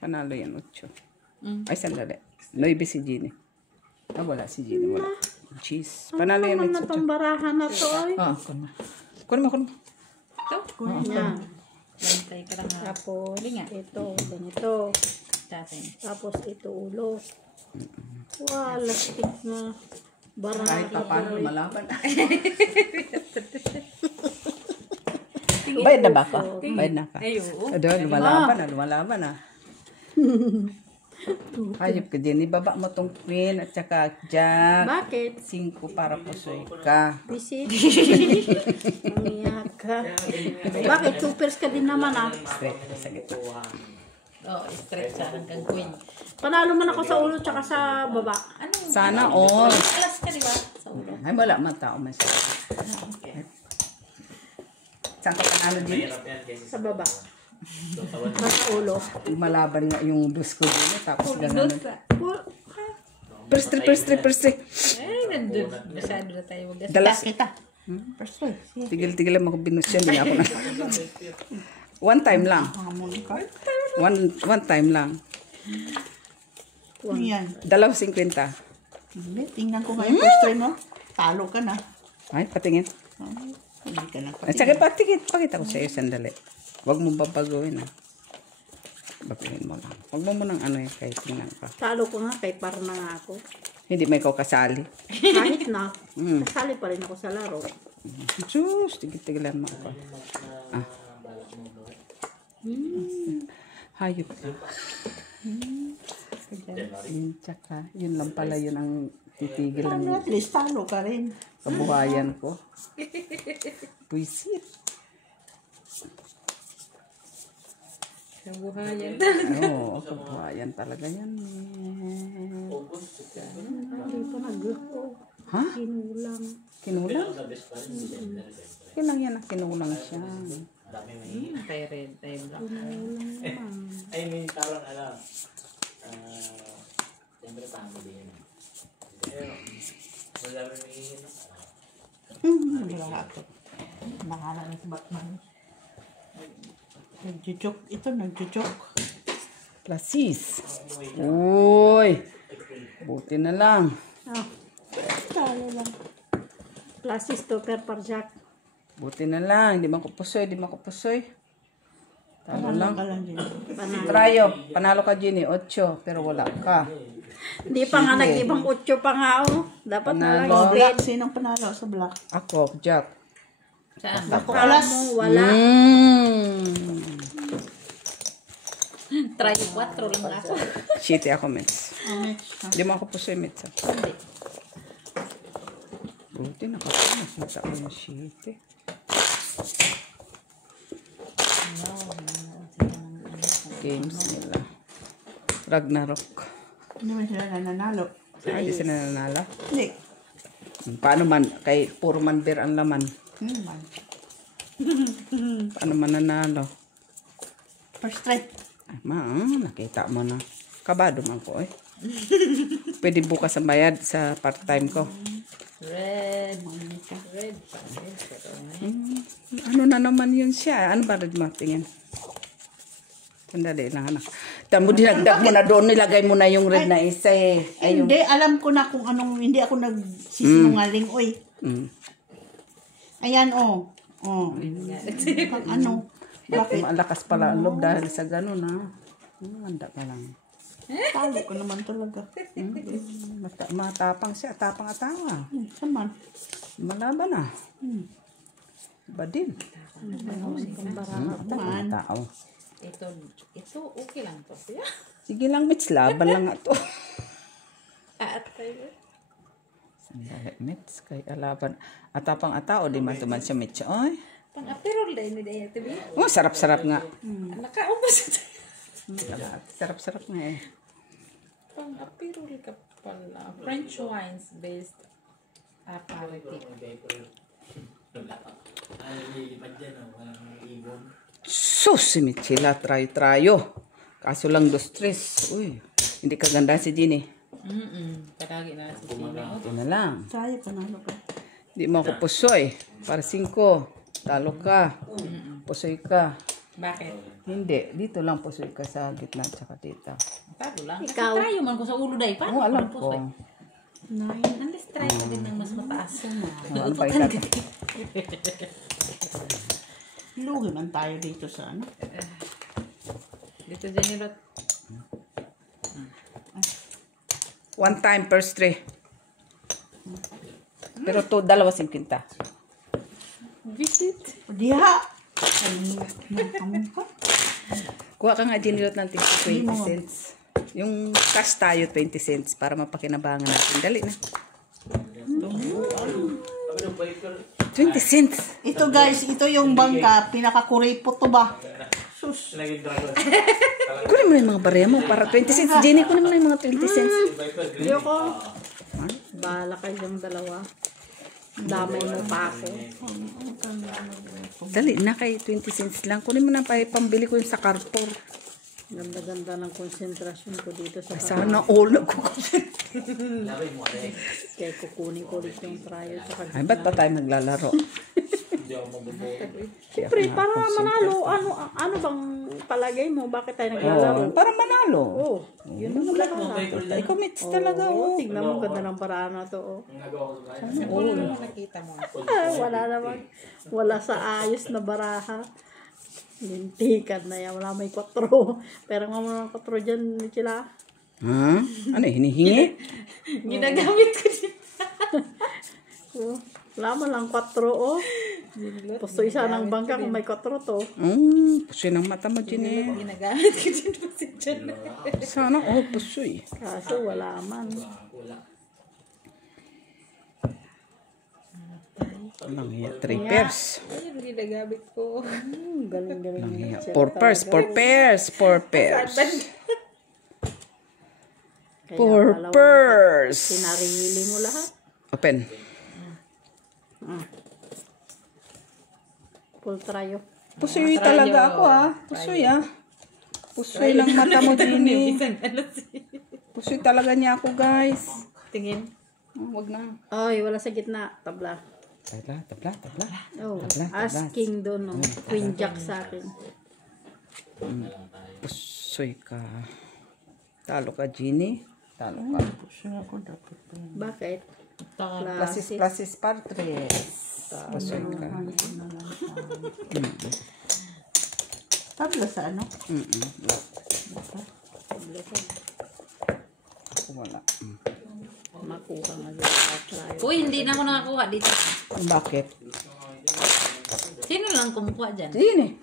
Panalo yan, 8. Ay, sandali. 9 si Jeannie. Wala si Jeannie. Wala. Cheese. Panalo yan, Ano na 8. tong baraha na to ay? Kunin mo. Ito. Yan. Bantay ka lang ha. Tapos Huli nga. ito, ganito. Dati. Tapos ito ulo. Wala, stick na. Kahit pa paano malaban. Bayad na ba ako? Bayad na ka. Ay, oo. Lumalaban na. Hayop ka din. Ibaba mo tong queen at saka jack. Bakit? 5 para pusoy ka. Busy? Umiyak ka. Bakit? Supers ka din naman ah. Straight ka sa gitna. Oh, straight siya hanggang queen. Panalo man ako sa ulo tsaka sa baba. Anong Sana all. alas ka, di ba? Sa ulo. Ay, wala man tao man siya. Saan ka panalo din? Mahirap yan kasi Sa baba. tawan. Sa ulo. Malaban nga yung dus ko din. Tapos gano'n. Pul- Perstri. Ay, nandun. Masyado na tayo mag-gas. Dalas. Kita. First try. Tigil-tigil lang ako binus yan. Hindi nga ako na. One time lang. Hamon ka. One time lang. Ano yan? 2.50. Hindi, tingnan ko nga yung first try mo. Talo ka na. Ay, patingin. Hindi ka na At saka pakita ko sa iyo sandali. Huwag mo babaguhin ah. Baguhin mo lang. Huwag mo nang ano eh, kahit tingnan ka. Talo ko nga kay para na nga ako. Hindi may ikaw kasali. Kahit na. Kasali pa rin ako sa laro. Diyos, tigil-tigilan mo ako. Ah. Hayop ka. Yun, tsaka, yun lang pala yun ang titigil ng At least talo ka rin. kabuhayan ko. Puisit. Kabuhayan. Oo, kabuhayan talaga yan. Hindi pa nag-go. Ha? Kinulang. Kinulang? Kinulang yan, kinulang siya. Tayo red, tayo black. I mean, parang siyempre tama din yun. Pero, wala rin may Wala ako. Bahala na si Batman. Nagjujuk. Ito, nagjujuk. Plasis. Uy! Buti na lang. Ah. Talo lang. Plasis to per parjak. Buti na lang. Di man ko pusoy. Talo lang. Ka lang din. Trayo. Panalo ka, Ginny. 8. Pero wala ka. Hindi pa nga nag-ibang 8 pa nga oh. Dapat na lang Panalo. Black. Sinong panalo sa black? Ako, Jack. Saan? Ako alas. wala. Try 4 lang ako. Shitty ako, Mets. Mitch. Di mo ako pusoy, Mets. Hindi. Buti nakita ko yung shitty. Games nila. Ragnarok. Hindi man sila nananalo. Ay, di sila nanalo. Hindi. Paano man, kay puro man beer ang laman. Man. Paano man nanalo? First try. Ay, nakita mo na. Kabado man ko eh. Pwede bukas ang bayad sa part-time ko. Red. Red pa. Ano na naman yun siya? Ano ba rin mo? Tingin. Sandali lang anak. Tamo dinagdag mo na doon. Nilagay mo na yung red na isa eh. Ay, yung... Hindi, alam ko na kung anong, hindi ako nagsisinungaling. Oy. Mm. Ayan, oh. Oh. Pang ano. Bakit? Malakas pala ang loob dahil sa ganun ha. Handa ka lang. Talo ko naman talaga. Matapang siya. Tapang-atawa. Saman. Malaban na. Ba din? Man. Tao. Ito okay lang to. Sige lang, Mitch. Laban lang nga to. At tayo. Sandali, Mitch. Kay alaban. Atapang atao. Di man tuman siya, Mitch. Oy. Pang-apirol dahil ni Daya TV. Oh, sarap-sarap nga. Nakaubos ito. Sarap-sarap nga eh. Pang-apirol ka pala. French wines based aperitif. Ano nilipad dyan, walang ibon. Sus, si Michela, trayo-trayo. Kaso lang 2-3. Uy, hindi kaganda si Ginny. Kadagi na si Gina. Ito na lang. Tayo, panalo ka. Hindi mo ako pusoy. Para 5. Talo ka. Pusoy ka. Bakit? Hindi. Dito lang pusoy ka sa gitna at saka dito. Talo lang. Ikaw. Kasi tayo man ko sa ulo dahil. Oo, alam ko. Unless try ko din ng mas mataas. Ano pa itat? Lugi man tayo dito sa ano. Dito dyan nilot. One time per 3. Pero to, 2.50. Visit. Diha. Ay, kamu ka. Kuha ka nga Jenny Lot ng 20 cents. Yung cash tayo 20 cents para mapakinabangan natin. Dali na. 20 cents. Ito guys, ito yung bangka. Pinakakuripot to ba? Sus. Kunin mo na yung mga barya mo para 20 cents. Jenny, kunin mo na yung mga 20 cents. Ayoko. Bahala kayo yung dalawa. Damay mo pa ako. Dali na kay 20 cents lang. Kunin mo na pa pambili ko yung sa Carrefour. Ganda-ganda ng konsentrasyon ko dito sa Sana all nagkukusin. kaya kukunin ko ulit yung trial. Ay, ba't pa tayo naglalaro? Siyempre, para manalo, ano bang palagay mo? Bakit tayo naglalaro? Para manalo. Oh, yun ang wala. Ikaw mits talaga. Oh, tignan mo, ganda ng paraan na to. Wala naman. Wala sa ayos na baraha. Lintikan na yan. Wala may 4. Pero nga mo ng 4 dyan, Michila. Ha? Ano hinihingi? Ginagamit ko din. Wala mo lang 4, oh. Pusto isa ng bangka kung may 4 to. Pusoy ng mata mo, Jenny. Ginagamit ko din po si John. Sana pusoy. Kaso wala man. Lang hiya. 3 pairs. Ayun, ginagamit ko. Galing-galing. Lang hiya. 4 pairs. 4 pairs. 4 pairs. 4 pairs. Sinarili mo lahat. Open. Full tryo. Pusoy talaga ako Pusoy Pusoy ng mata mo, Jenny. Pusoy talaga niya ako, guys. Tingin. Wag na. Ay, wala sa gitna. Tabla. Tabla. Oh, Tabla. asking doon, no. Queen Jack sa akin. Pusoy ka. Talo ka, Jenny. Talo ka. Bakit? Plasis partres. Pusoy ka. Tabla sa ano? Wala. Makuha nga dito sa tryo. Uy, hindi na ako nakakuha dito. Bakit? Sino lang kumukuha dyan? Jenny.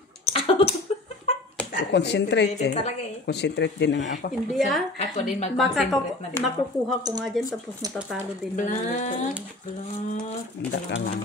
Concentrate Talaga Concentrate din ang ako. Hindi Ako din Makaka- mag-concentrate na din. nakukuha ko nga dyan tapos natatalo din. Black. Hindi ka lang.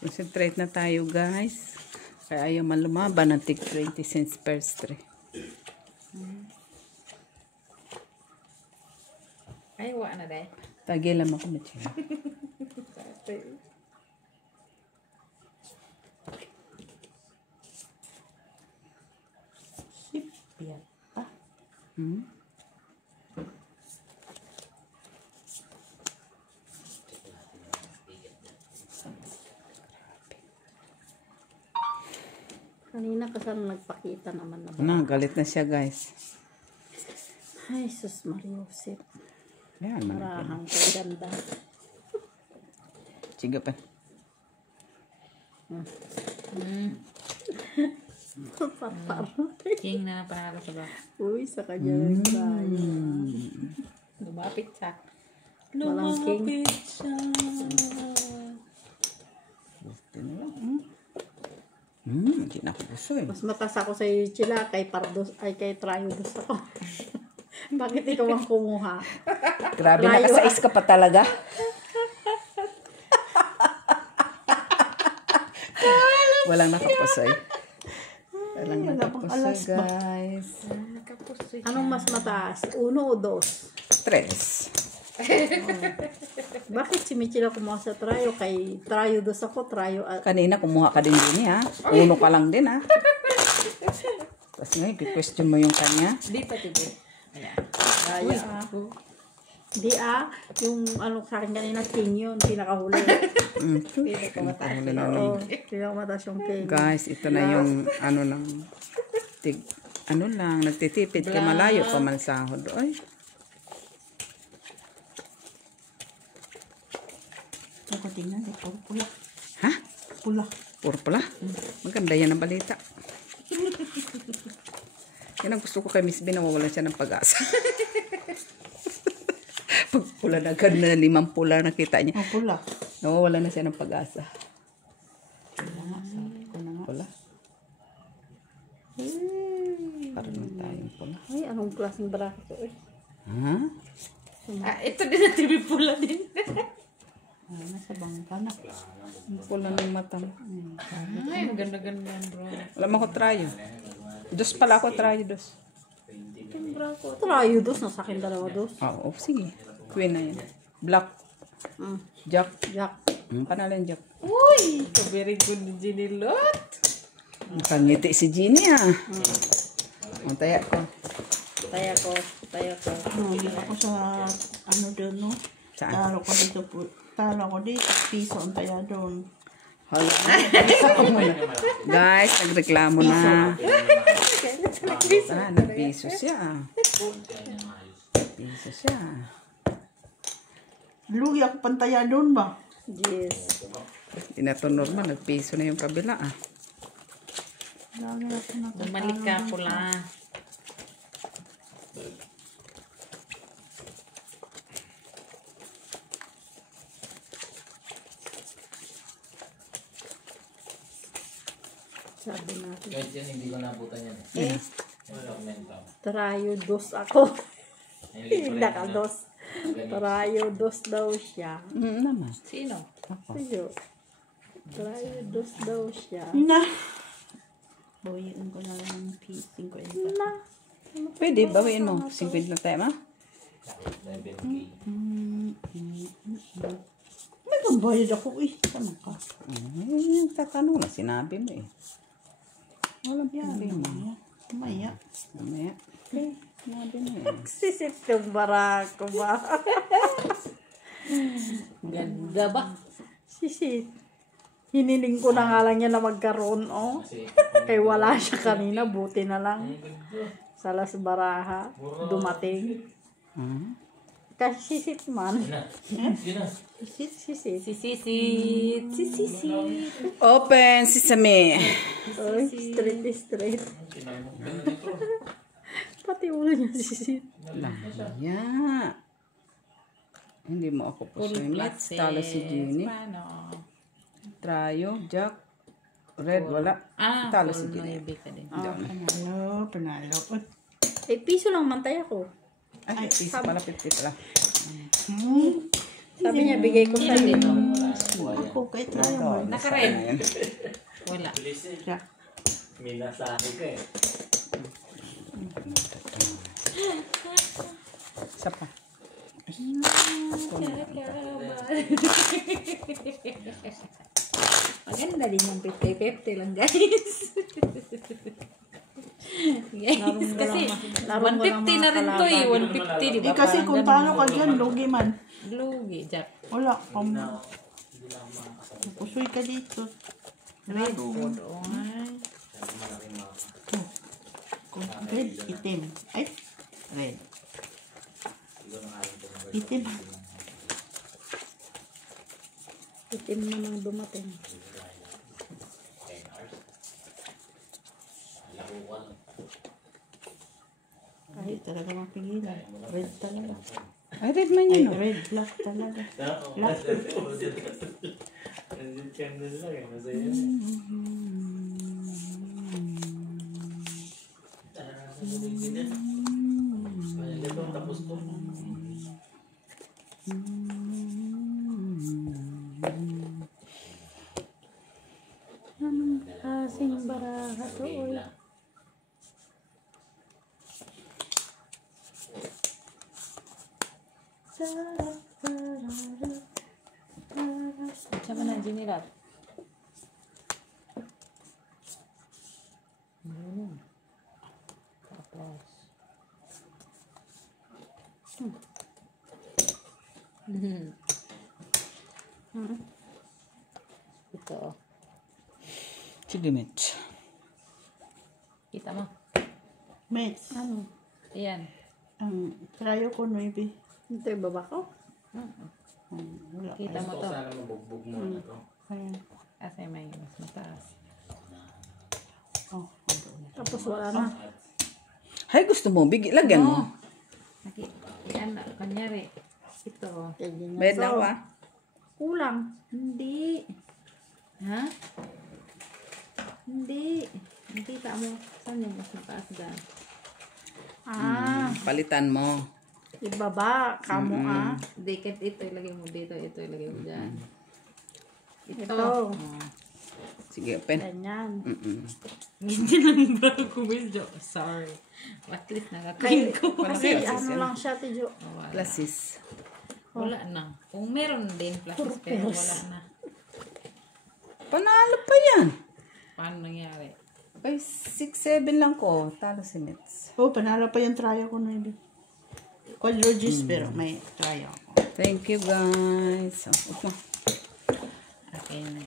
Concentrate na tayo, guys. Kaya ayaw man lumaban ng tig 20 cents per stray. Ay, wala na dahil. Tagilan mo ko na siya. Sipyan pa. Kanina kasama nagpakita naman na ba? Galit na siya, guys. Ay, sus Mariosip. Yan. Marahang kay ganda. Sige pa. King na panalo sa ba? Uy, sa kanya yung tayo. Lumapit siya. Walang king. Hindi na ako gusto eh. Mas matas ako sa Chila kay Pardos, ay kay Triodos ako. Bakit ikaw ang kumuha? Grabe, nakasais ka pa talaga. Walang nakapusoy. Walang nakapusoy, guys. Anong mas mataas? 1 o 2? 3. Bakit si Michila kumuha sa Trio? Kay Triodos ako, Trio at Kanina kumuha ka din din ha. 1 ka lang din ha. Tapos ngayon, question mo yung kanya. Di pa tibo. Kaya Di yung ano sa akin kanina, king yun, pinakahuli. Oo, pinakamataas yung king. Guys, ito na yung ano lang. Ano lang, nagtitipid ka malayo pa man sahod. Ay. Ako tingnan, pula. Ha? Pula. Puro pala. Maganda yan ang balita. Yan ang gusto ko kay Miss B, nawawalan siya ng pag-asa. Pag pula na agad na 5 pula nakita niya. Oh, pula. Nawawalan na siya ng pag-asa. Pula nga, sabi ko na nga. Pula. Parang lang tayong pula. Ay, anong klaseng bracket to eh? Ha? Ito din na TV pula din. Ay, nasa bangka na. Ang pula ng mata mo. Ay, maganda-ganda yan, bro. Wala mo ko tryo. Dos pala ako tryo, dos. Trayo dos, nasa akin 2 dos. Oo, sige. Queen na yan. Black. Jack. Jack. Pangalan Jack. Uy! Very good ni Ginilot. Nakangiti si Jeannie ah. Ang taya ko. Taya ko. Ako sa, ano doon, no? Saan? Talo ko dito po. Talo ko dito. Piso ang taya doon. Hala. Guys, nagreklamo na. Nagpiso siya. Piso siya. Lugi ako pantaya doon ba? Yes. Hindi na to normal. Nagpiso na yung kabila ah. Lagi ako na. Bumalik ka pula. Sabi natin. Kahit yan, hindi ko nabutan yan eh. Yung tormento. Trayo dos ako. Yung libre. Naka dos. Trayo dos daw siya. Naman. Sino? Sige. Trayo dos daw siya. Na. Bawiin ko na lang ng piso. 50. Na. Pwede, bawiin mo. 50 na tayo ma. May pambayad ako eh. Sama ka. Tatanong na, sinabi mo eh. Walang Yan. problema. Maya. Mamaya. Okay, sinabi mo eh. Sisip yung barako ba? Ganda ba? Sisip. Hiniling ko na nga lang niya na magkaroon, oh. Kaya wala siya kanina, buti na lang. Sa Las Baraha, dumating. Kasi sisit man. Sisit. Sisit. Open sesame. Oh, straight. Pati ulo niya sisit. Lamaya. Hindi mo ako po sa match. Talo si Jeannie. Trayo, Jack, Red, wala. Talo si Jeannie. Panalo. Uy. Eh, piso lang mantay ako. Ay, piso pala, 50 pala. Sabi niya, bigay ko sa iyo. Ako kay tayo mo. Naka-red. Wala. Minasahe ka eh. Isa pa. Maganda din yung 50-50 lang, guys. Guys, kasi 150 na rin to eh. 150, di ba? Eh kasi kung talo ka dyan, lugi man. Lugi, Jack. Wala. Pusoy ka dito. Red. Lalo. Red, itim. Ay, red. Itim. Itim namang dumating. Ay, talaga mapigilan. Red talaga. Ay, red man yun. Red, black talaga. Black. Channel lang eh. Masaya yan. Ito ang tapos to. Anong kasing baraha to, oy? Sama na, Ginilot. Tapos. Ito. Sige, Mitch. Kita mo. Mets. Ayan. Ang trayo ko, 9. Ito yung baba ko. Wala. Kita mo Gusto ko to. sana mabugbog mo na to. Ayan. Kasi may mas mataas. Oh, Tapos wala na. Hay, gusto mo, lagyan mo. Yan, kanyari. Ito. Kaya ganyan. Bayad na ako, ah. Kulang. Hindi. Ha? Hindi. Nakita mo. Saan yung mas mataas dyan? Palitan mo. Ibaba. Kamo Hindi, kahit ito ilagay mo dito. Ito ilagay mo dyan. Ito. Ito. Sige, open. Ganyan. Hindi lang ba ako medyo? Sorry. At least nakakuin ko. Kasi ano lang siya, Tijo. Plasis. Wala na. Kung meron din plastic pero wala na. Panalo pa yan. Paano nangyari? Ay, 6-7 lang ko. Talo si Nets. Oh, panalo pa yung trial ko na yun. Quadrogis, pero may trial ko. Thank you, guys. Oh, Okay na.